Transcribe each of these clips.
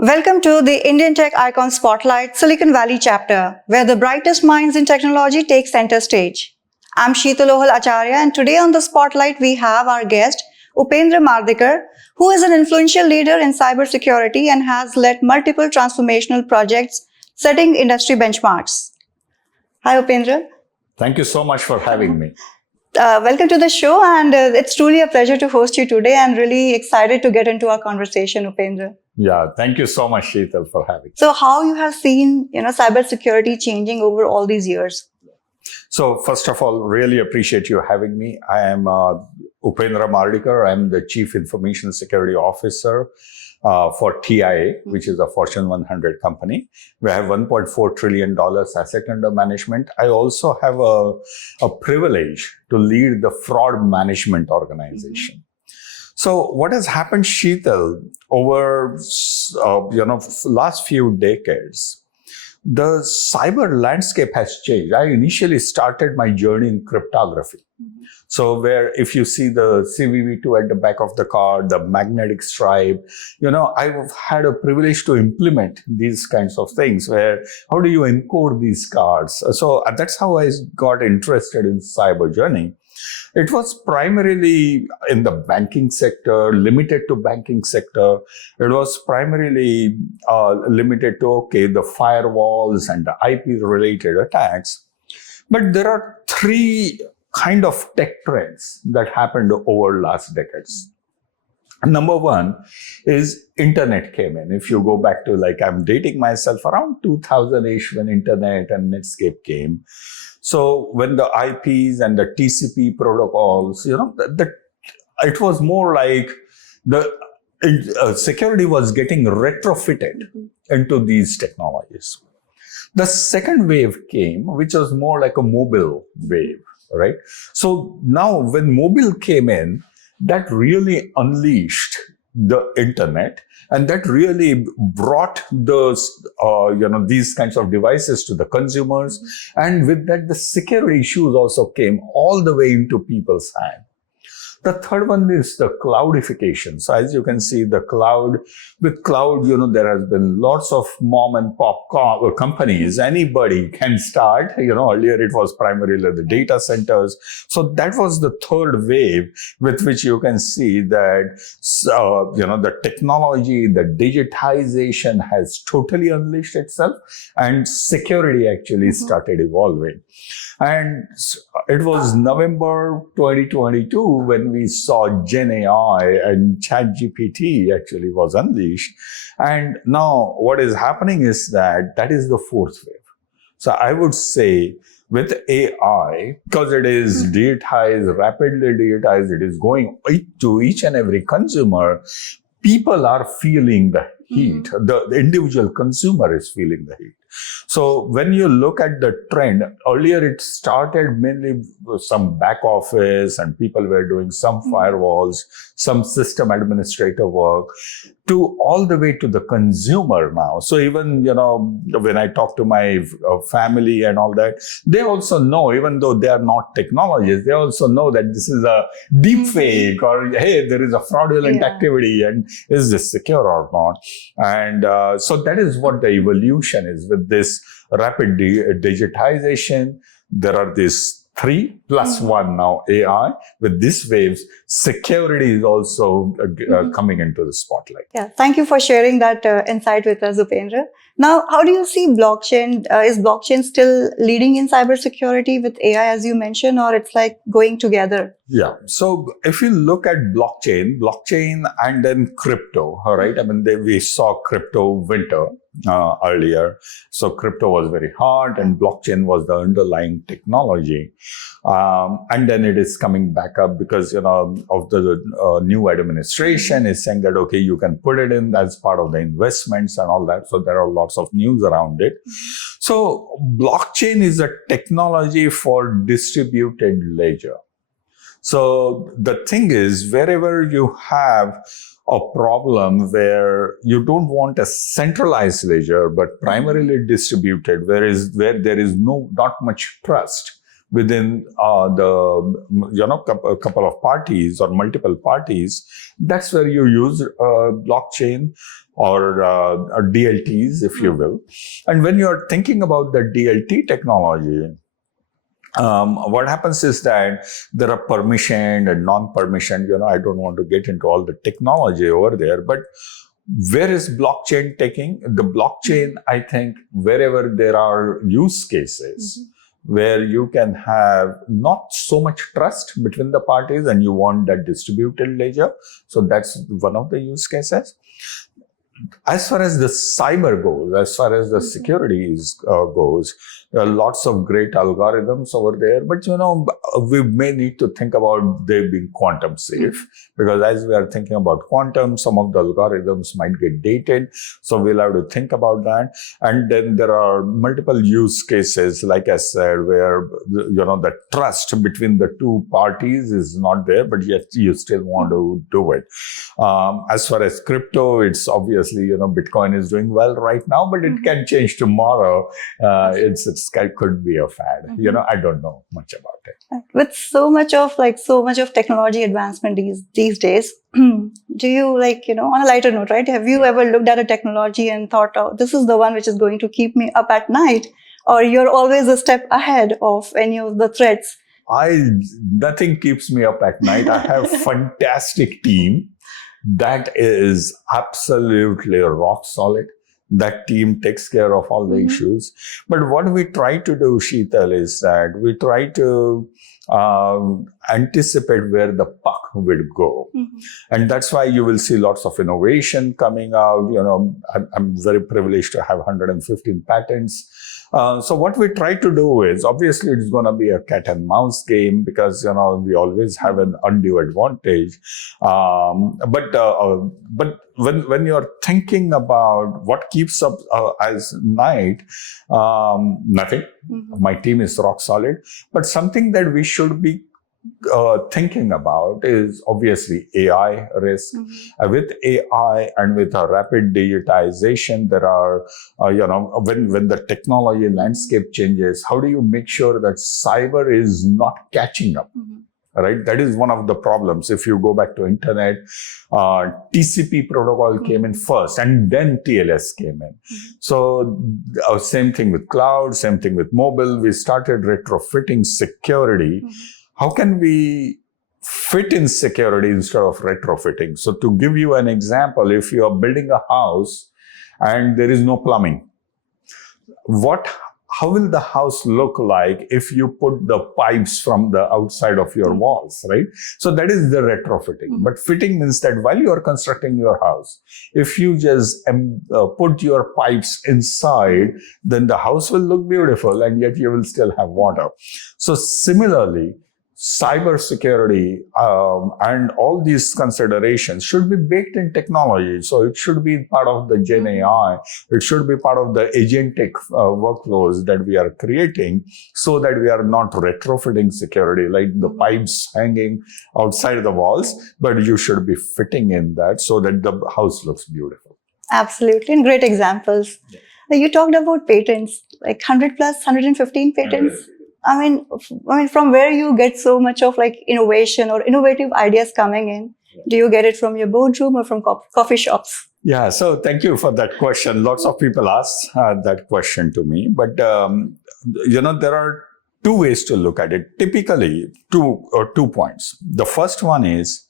Welcome to the Indian Tech Icon Spotlight Silicon Valley chapter, where the brightest minds in technology take center stage. I'm Sheetalohal Acharya, and today on the Spotlight we have our guest, Upendra Mardikar, who is an influential leader in cybersecurity and has led multiple transformational projects, setting industry benchmarks. Hi, Upendra. Thank you so much for having me. Welcome to the show, and it's truly a pleasure to host you today. I'm really excited to get into our conversation, Upendra. Yeah, thank you so much, Sheetal, for having me. So, how you have seen, cybersecurity changing over all these years? So, first of all, really appreciate you having me. I am Upendra Mardikar. I'm the Chief Information Security Officer for TIAA, which is a Fortune 100 company. We have $1.4 trillion asset under management. I also have a privilege to lead the fraud management organization. So what has happened, Sheetal, over last few decades, the cyber landscape has changed. I initially started my journey in cryptography. So where if you see the CVV2 at the back of the card, the magnetic stripe, I've had a privilege to implement these kinds of things where how do you encode these cards? So that's how I got interested in cyber journey. It was primarily in the banking sector, limited to banking sector. It was primarily limited to, the firewalls and the IP-related attacks. But there are three kind of tech trends that happened over last decades. Number one is internet came in. If you go back to I'm dating myself around 2000-ish when internet and Netscape came. So when the IPs and the TCP protocols, it was more like the security was getting retrofitted into these technologies. The second wave came, which was more like a mobile wave, right? So now when mobile came in, that really unleashed the internet, and that really brought those, these kinds of devices to the consumers. And with that, the security issues also came all the way into people's hands. The third one is the cloudification. So as you can see, with cloud, there has been lots of mom and pop companies. Anybody can start. Earlier it was primarily the data centers. So that was the third wave with which you can see that, the technology, the digitization has totally unleashed itself and security actually started evolving. And it was November 2022 when we saw Gen AI and ChatGPT actually was unleashed. And now what is happening is that is the fourth wave. So I would say with AI, because it is digitized, rapidly digitized, it is going to each and every consumer, people are feeling the heat. The individual consumer is feeling the heat. So when you look at the trend, earlier it started mainly with some back office and people were doing some firewalls, some system administrator work, to all the way to the consumer now. So even, when I talk to my family and all that, they also know, even though they are not technologists, they also know that this is a deep fake or, hey, there is a fraudulent activity and is this secure or not? And so that is what the evolution is with this rapid digitization. There are these 3+1 now AI. With these waves, security is also coming into the spotlight. Yeah, thank you for sharing that insight with us, Upendra. Now, how do you see blockchain? Is blockchain still leading in cybersecurity with AI, as you mentioned, or it's like going together? Yeah. So if you look at blockchain and then crypto, all right? I mean, we saw crypto winter earlier. So crypto was very hot and blockchain was the underlying technology. And then it is coming back up because, of the new administration is saying that, okay, you can put it in as part of the investments and all that. So there are lots of news around it. So blockchain is a technology for distributed ledger. So the thing is, wherever you have a problem where you don't want a centralized ledger, but primarily distributed, where there is not much trust within a couple of parties or multiple parties, that's where you use blockchain. or DLTs, if you will. And when you're thinking about the DLT technology, what happens is that there are permissioned and non-permissioned. I don't want to get into all the technology over there, but where is blockchain taking? The blockchain, I think, wherever there are use cases where you can have not so much trust between the parties and you want that distributed ledger. So that's one of the use cases. As far as the cyber goes, as far as the security goes, there are lots of great algorithms over there, but we may need to think about they being quantum safe, because as we are thinking about quantum, some of the algorithms might get dated. So we'll have to think about that. And then there are multiple use cases, like I said, where the trust between the two parties is not there, but yet you still want to do it. As far as crypto, it's obviously, Bitcoin is doing well right now, but it can change tomorrow. It could be a fad. I don't know much about it. With so much of technology advancement these days, do you on a lighter note, right? Have you ever looked at a technology and thought, oh, this is the one which is going to keep me up at night? Or you're always a step ahead of any of the threats? Nothing keeps me up at night. I have a fantastic team that is absolutely rock solid. That team takes care of all the issues. But what we try to do, Sheetal, is that we try to anticipate where the puck will go. And that's why you will see lots of innovation coming out. I'm very privileged to have 115 patents. So what we try to do is, obviously it's going to be a cat and mouse game, because we always have an undue advantage. But when you're thinking about what keeps up as night, nothing. My team is rock solid. But something that we should be thinking about is obviously AI risk. With AI and with a rapid digitization, there are, when the technology landscape changes, how do you make sure that cyber is not catching up? Right? That is one of the problems. If you go back to internet, TCP protocol came in first and then TLS came in. So same thing with cloud, same thing with mobile. We started retrofitting security. How can we fit in security instead of retrofitting? So to give you an example, if you are building a house and there is no plumbing, how will the house look like if you put the pipes from the outside of your walls, right? So that is the retrofitting. But fitting means that while you are constructing your house, if you just put your pipes inside, then the house will look beautiful and yet you will still have water. So similarly, cybersecurity and all these considerations should be baked in technology. So it should be part of the Gen AI. It should be part of the agentic workflows that we are creating, so that we are not retrofitting security like the pipes hanging outside the walls, but you should be fitting in that so that the house looks beautiful. Absolutely, and great examples. You talked about patents, like 100 plus, 115 patents. I mean, from where you get so much of innovation or innovative ideas coming in? Do you get it from your boardroom or from coffee shops? Yeah, so thank you for that question. Lots of people ask that question to me, but there are two ways to look at it. Typically, two points. The first one is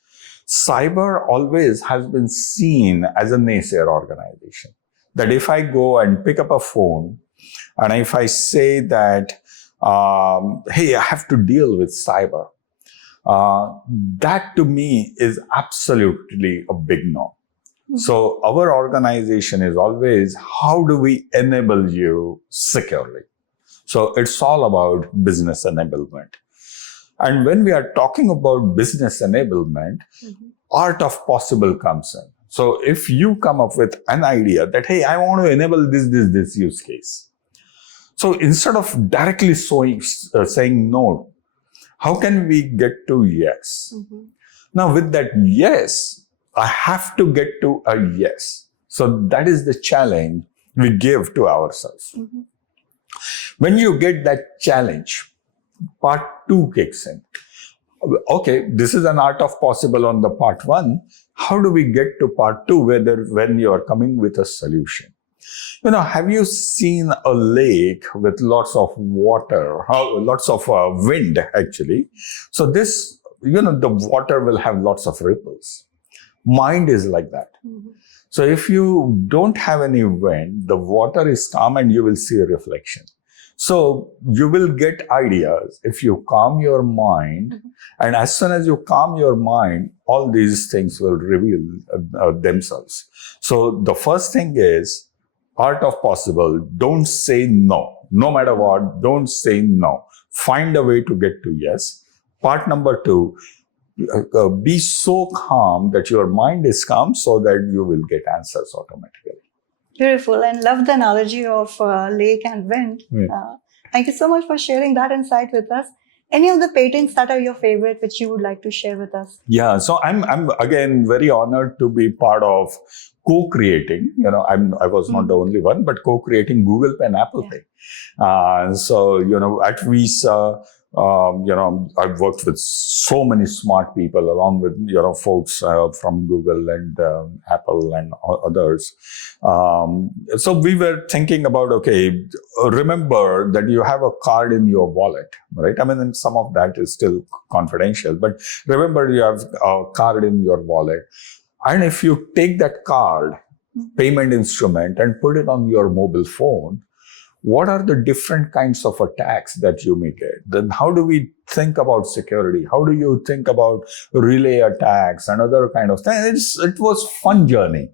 cyber always has been seen as a naysayer organization. That if I go and pick up a phone and if I say that, hey, I have to deal with cyber, that to me is absolutely a big no. So our organization is always, how do we enable you securely? So it's all about business enablement. And when we are talking about business enablement, art of possible comes in. So if you come up with an idea that, hey, I want to enable this use case. So instead of directly saying no, how can we get to yes? Now with that yes, I have to get to a yes. So that is the challenge we give to ourselves. When you get that challenge, part 2 kicks in. Okay, this is an art of possible on the part one. How do we get to part two, when you are coming with a solution? Have you seen a lake with lots of water, lots of wind actually? So this, the water will have lots of ripples. Mind is like that. Mm-hmm. So if you don't have any wind, the water is calm and you will see a reflection. So you will get ideas if you calm your mind. Mm-hmm. And as soon as you calm your mind, all these things will reveal themselves. So the first thing is art of possible. Don't say no. No matter what, don't say no. Find a way to get to yes. Part number two, be so calm that your mind is calm so that you will get answers automatically. Beautiful, and love the analogy of lake and wind. Yeah. Thank you so much for sharing that insight with us. Any of the patents that are your favorite, which you would like to share with us? Yeah, so I'm again very honored to be part of co-creating. I was not the only one, but co-creating Google Pay and Apple Pay. So at Visa, I've worked with so many smart people along with, folks from Google and Apple and others. So we were thinking about, okay, remember that you have a card in your wallet, right? I mean, and some of that is still confidential, but remember you have a card in your wallet. And if you take that card, payment instrument, and put it on your mobile phone, what are the different kinds of attacks that you may get? Then how do we think about security? How do you think about relay attacks and other kind of things? It was a fun journey.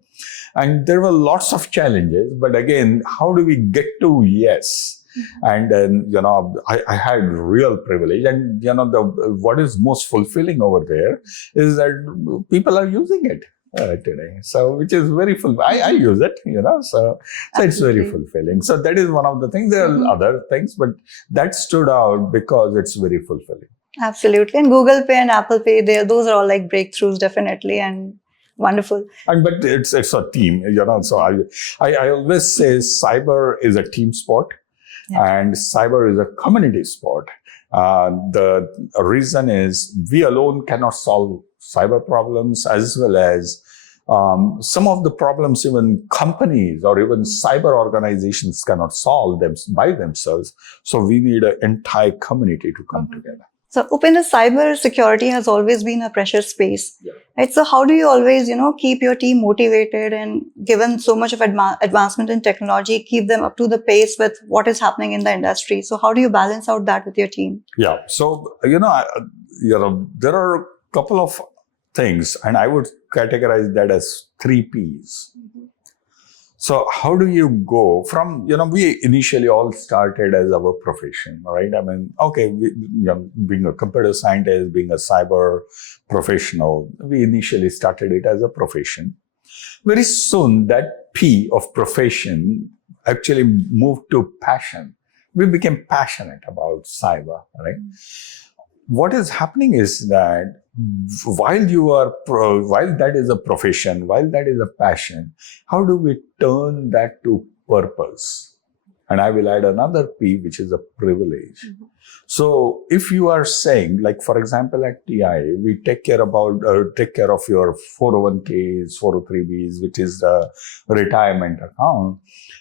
And there were lots of challenges. But again, how do we get to yes? And then, I had real privilege. And, what is most fulfilling over there is that people are using it. Today. So, which is very fulfilling. I use it, so it's very fulfilling. So that is one of the things. There are other things, but that stood out because it's very fulfilling. Absolutely. And Google Pay and Apple Pay, those are all like breakthroughs, definitely, and wonderful. But it's a team, so I always say cyber is a team sport, and cyber is a community sport. The reason is we alone cannot solve cyber problems, as well as some of the problems even companies or even cyber organizations cannot solve them by themselves. So we need an entire community to come together. So Upendra, cyber security has always been a precious space. Yeah. Right? So how do you always, keep your team motivated, and given so much of advancement in technology, keep them up to the pace with what is happening in the industry? So how do you balance out that with your team? Yeah. So, there are a couple of things, and I would categorize that as 3 Ps. Mm-hmm. So how do you go from, we initially all started as our profession, right? I mean, okay, being a computer scientist, being a cyber professional, we initially started it as a profession. Very soon, that P of profession actually moved to passion. We became passionate about cyber, right? What is happening is that while that is a profession, while that is a passion, how do we turn that to purpose? And I will add another P, which is a privilege. Mm-hmm. So if you are saying, like, for example, at TIAA, we take care of your 401ks, 403bs, which is the retirement account.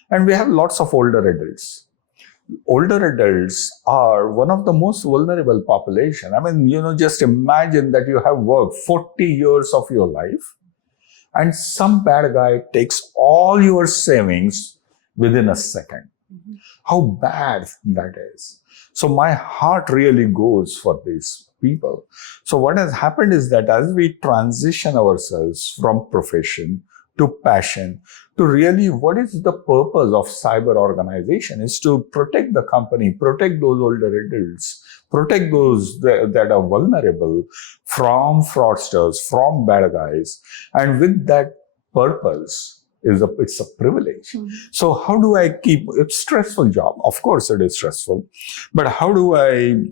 And we have lots of older adults. Older adults are one of the most vulnerable population. I mean, just imagine that you have worked 40 years of your life and some bad guy takes all your savings within a second. Mm-hmm. How bad that is. So my heart really goes for these people. So what has happened is that as we transition ourselves from profession to passion, to really what is the purpose of cyber organization is to protect the company, protect those older adults, protect those that are vulnerable from fraudsters, from bad guys. And with that purpose, it's a privilege. Mm-hmm. So how do I it's a stressful job. Of course it is stressful, but how do I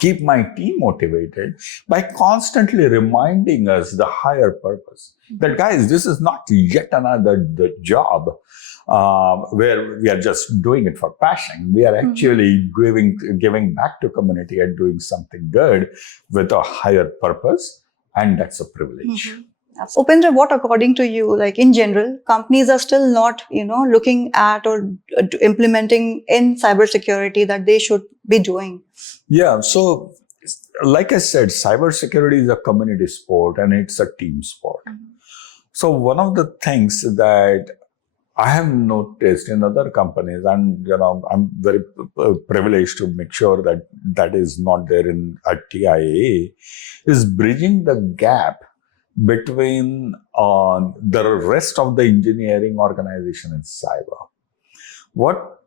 keep my team motivated? By constantly reminding us the higher purpose. That, guys, this is not yet another job. where we are just doing it for passion. We are actually giving back to community and doing something good with a higher purpose, and that's a privilege. Upendra, what according to you, like in general, companies are still not, looking at or implementing in cybersecurity that they should be doing? Yeah, so like I said, cybersecurity is a community sport and it's a team sport. So one of the things that I have noticed in other companies, and I'm very privileged to make sure that that is not there at TIAA, is bridging the gap between the rest of the engineering organization and cyber. What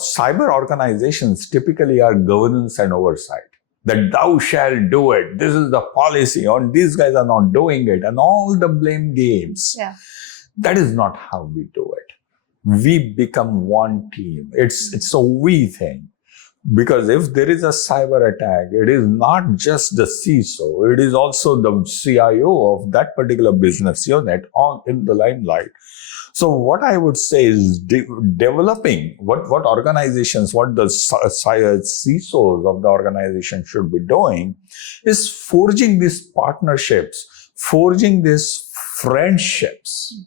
cyber organizations typically are governance and oversight. That thou shalt do it. This is the policy, and these guys are not doing it, and all the blame games. Yeah. That is not how we do it. We become one team. It's a we thing. Because if there is a cyber attack, it is not just the CISO, it is also the CIO of that particular business unit in the limelight. So what I would say is developing what organizations, what the CISOs of the organization should be doing is forging these partnerships, forging these friendships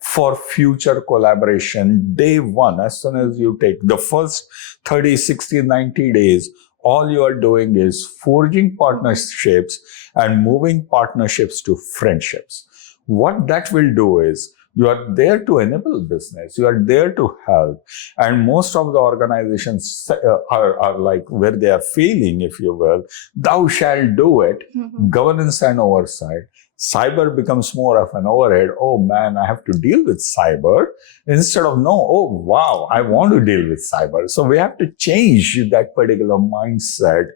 for future collaboration. Day one, as soon as you take the first 30, 60, 90 days, all you are doing is forging partnerships and moving partnerships to friendships. What that will do is you are there to enable business. You are there to help. And most of the organizations are like where they are failing, if you will, thou shalt do it, governance and oversight. Cyber becomes more of an overhead. Oh man, I have to deal with cyber instead of oh wow, I want to deal with cyber. So we have to change that particular mindset.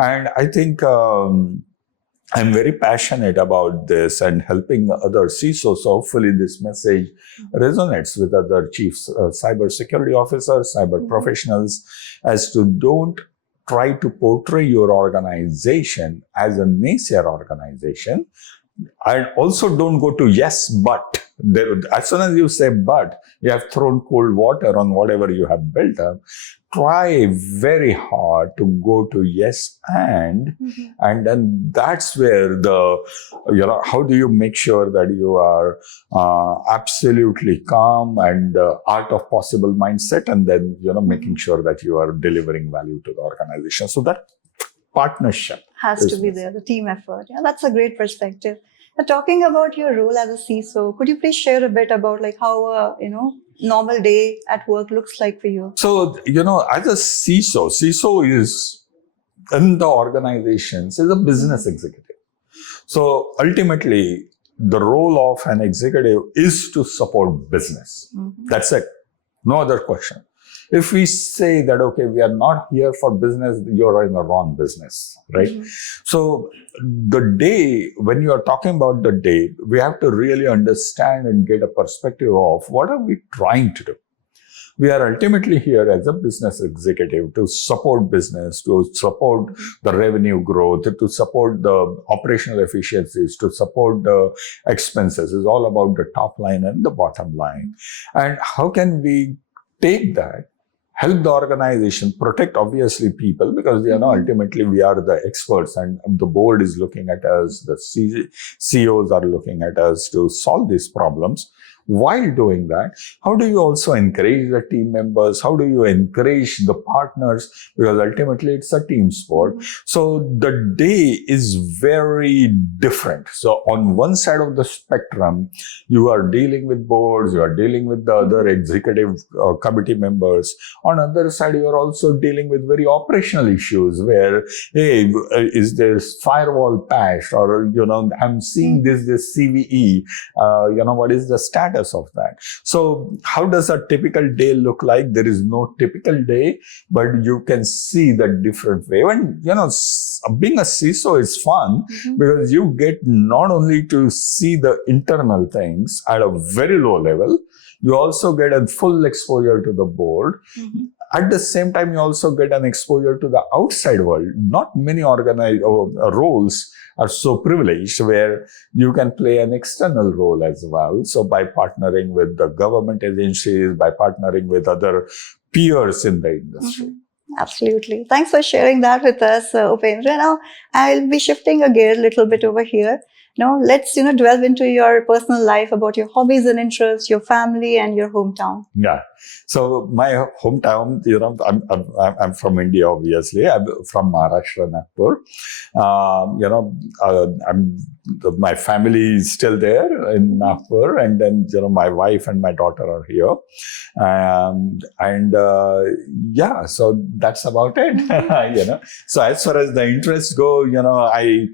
And I think I'm very passionate about this and helping other CISOs. So hopefully this message resonates with other chiefs, cybersecurity officers, cyber professionals, as to don't try to portray your organization as a naysayer organization. And also don't go to yes, but. As soon as you say but, you have thrown cold water on whatever you have built up. Try very hard to go to yes and then that's where how do you make sure that you are absolutely calm and art of possible mindset, and then making sure that you are delivering value to the organization. So that partnership has to be there, the team effort. Yeah, that's a great perspective. Now, talking about your role as a CISO, could you please share a bit about how a normal day at work looks like for you? So as a CISO is in the organizations is a business executive. So ultimately, the role of an executive is to support business. That's it. No other question. If we say that, okay, we are not here for business, you're in the wrong business, right? So the day, when you are talking about the day, we have to really understand and get a perspective of what are we trying to do. We are ultimately here as a business executive to support business, to support the revenue growth, to support the operational efficiencies, to support the expenses. It's all about the top line and the bottom line. And how can we take that, help the organization, protect obviously people, because ultimately we are the experts and the board is looking at us, the CEOs are looking at us to solve these problems. While doing that, how do you also encourage the team members? How do you encourage the partners? Because ultimately it's a team sport. So the day is very different. So on one side of the spectrum, you are dealing with boards, you are dealing with the other executive committee members. On the other side, you are also dealing with very operational issues where, hey, is there firewall patched? Or, I'm seeing this CVE, what is the status of that? So how does a typical day look like? There is no typical day, but you can see the different way. And, being a CISO is fun because you get not only to see the internal things at a very low level, you also get a full exposure to the board. at the same time, you also get an exposure to the outside world. Not many roles are so privileged where you can play an external role as well. So by partnering with the government agencies, by partnering with other peers in the industry. Absolutely. Thanks for sharing that with us, Upendra. Now, I'll be shifting a gear a little bit over here. Now, let's delve into your personal life, about your hobbies and interests, your family, and your hometown. Yeah. So my hometown, I'm from India, obviously. I'm from Maharashtra, Nagpur. My family is still there in Nagpur, and then my wife and my daughter are here, so that's about it. So as far as the interests go, I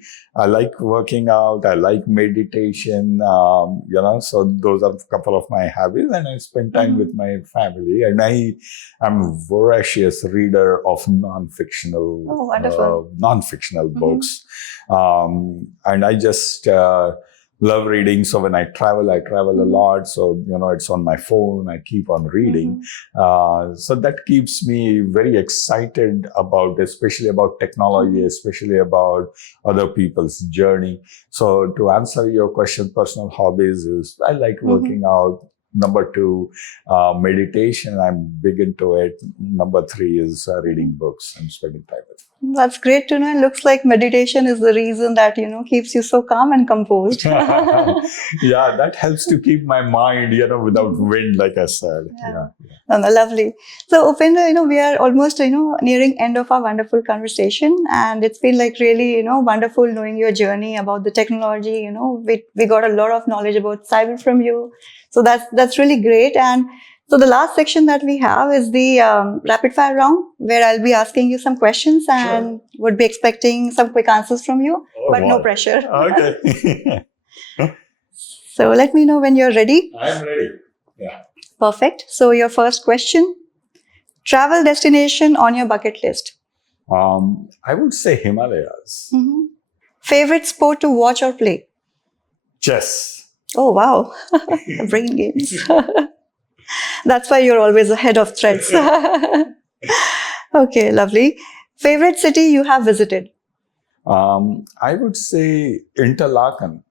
like working out, I like meditation, so those are a couple of my hobbies, and I spend time with my family, and I am a voracious reader of non-fictional books. And I just love reading. So when I travel a lot. So, it's on my phone. I keep on reading. So that keeps me very excited especially about technology, especially about other people's journey. So to answer your question, personal hobbies is I like working out. Number 2, meditation. I'm big into it. Number 3 is reading books and spending time with them. That's great to know. It looks like meditation is the reason that, keeps you so calm and composed. Yeah, that helps to keep my mind, without wind, like I said. Yeah. Lovely. So, Upendra, we are almost, nearing end of our wonderful conversation, and it's been like really, wonderful knowing your journey about the technology. We got a lot of knowledge about cyber from you. So that's really great. And so the last section that we have is the rapid fire round, where I'll be asking you some questions and would be expecting some quick answers from you, but no pressure. Okay. So let me know when you're ready. I'm ready. Yeah. Perfect. So your first question, travel destination on your bucket list? I would say Himalayas. Favorite sport to watch or play? Chess. Oh, wow. Brain games. That's why you're always ahead of threats. Okay, lovely. Favorite city you have visited? I would say Interlaken.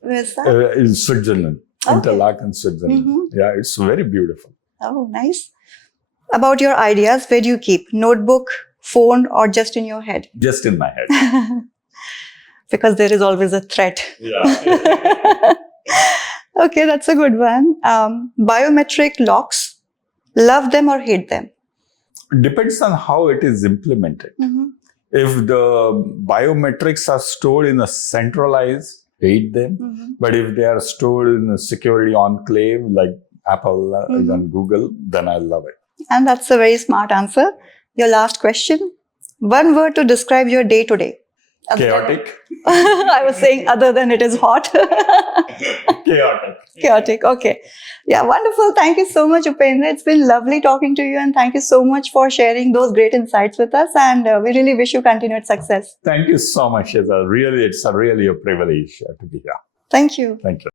Where's that? In Switzerland. Okay. Interlaken, Switzerland. Yeah, it's very beautiful. Oh, nice. About your ideas, where do you keep? Notebook, phone, or just in your head? Just in my head. Because there is always a threat. Yeah. Okay, that's a good one. Biometric locks, love them or hate them? Depends on how it is implemented. If the biometrics are stored in a centralized, hate them. But if they are stored in a security enclave like Apple and Google, then I love it. And that's a very smart answer. Your last question. One word to describe your day today. Chaotic. I was saying other than it is hot. Chaotic. Okay. Yeah, wonderful. Thank you so much, Upendra. It's been lovely talking to you, and thank you so much for sharing those great insights with us. And we really wish you continued success. Thank you so much. It's really a privilege to be here. Thank you. Thank you.